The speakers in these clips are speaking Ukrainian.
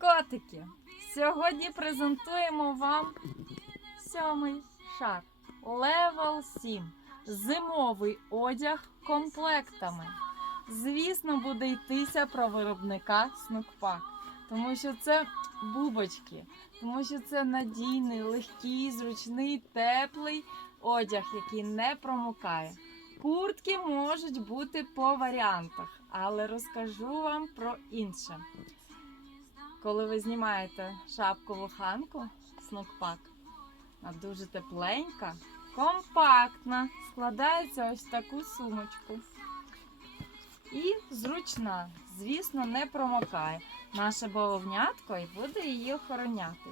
Котики, сьогодні презентуємо вам сьомий шар Level 7. Зимовий одяг комплектами. Звісно, буде йтися про виробника Снукпак, тому що це бубочки, тому що це надійний, легкий, зручний, теплий одяг, який не промокає. Куртки можуть бути по варіантах, але розкажу вам про інше. Коли ви знімаєте шапку вуханку снукпак, вона дуже тепленька, компактна, складається ось в таку сумочку. І зручна, звісно, не промокає. Наше бавовнятко і буде її охороняти.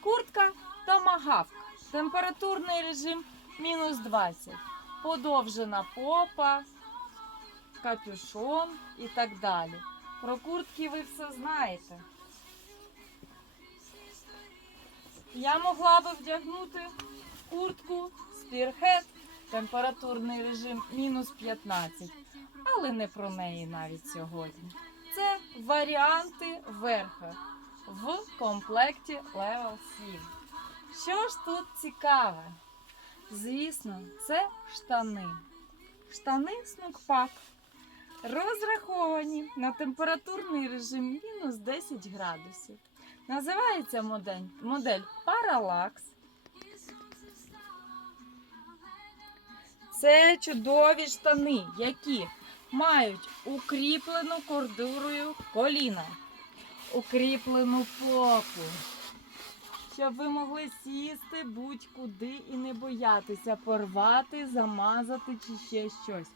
Куртка томагавк. Температурний режим мінус 20. Подовжена попа, капюшон і так далі. Про куртки ви все знаєте. Я могла би вдягнути куртку спірхет, температурний режим мінус 15, але не про неї навіть сьогодні. Це варіанти верха в комплекті Level 7. Що ж тут цікаве? Звісно, це штани. Штани снукпак. Розраховані на температурний режим мінус 10 градусів. Називається модель, модель Parallax. Це чудові штани, які мають укріплену кордурою коліна, укріплену попу, щоб ви могли сісти будь-куди і не боятися порвати, замазати чи ще щось.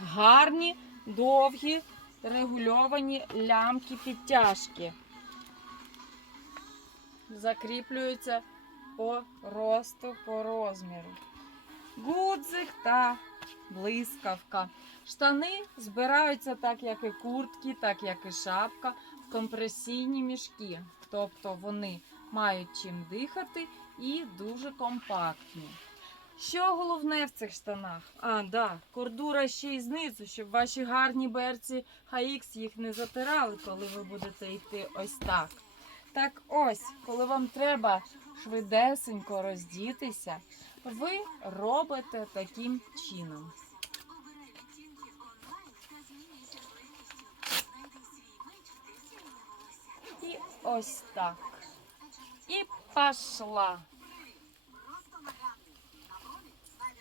Гарні, довгі, регульовані лямки підтяжки. Закріплюються по росту, по розміру. Гудзик та блискавка. Штани збираються так, як і куртки, так як і шапка, в компресійні мішки. Тобто вони мають чим дихати і дуже компактні. Що головне в цих штанах? А, да, кордура ще й знизу, щоб ваші гарні берці HX їх не затирали, коли ви будете йти ось так. Так ось, коли вам треба швидесенько роздітися, ви робите таким чином. І ось так. І пошла.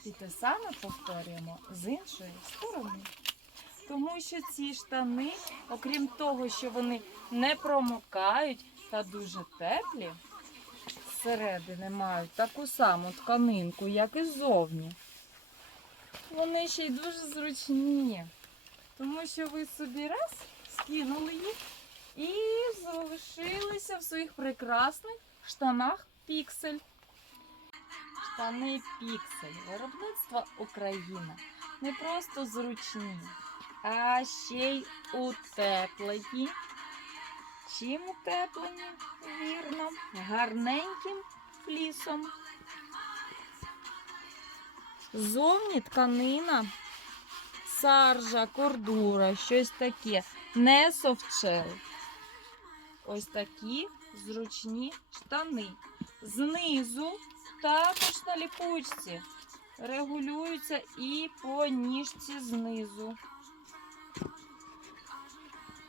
І те саме повторюємо з іншої сторони. Тому що ці штани, окрім того, що вони не промокають та дуже теплі, зсередини мають таку саму тканинку, як і ззовні. Вони ще й дуже зручні, тому що ви собі раз скинули їх і залишилися в своїх прекрасних штанах піксель. Штани Піксель, виробництво Україна. Не просто зручні, а ще й утеплені. Чим утеплені? Вірно, гарненьким флісом. Зовні тканина, саржа, кордура, щось таке. Не софтшел. Ось такі зручні штани. Знизу також на ліпучці. Регулюються і по ніжці знизу.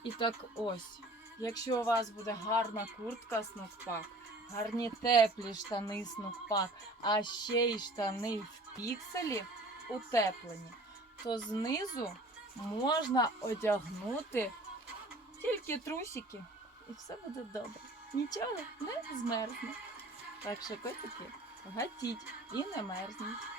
І так ось. Якщо у вас буде гарна куртка снукпак, гарні теплі штани снукпак, а ще й штани в пікселі утеплені, то знизу можна одягнути тільки трусики, і все буде добре. Нічого не змерзне. Так що котики, гатіть і не мерзніть.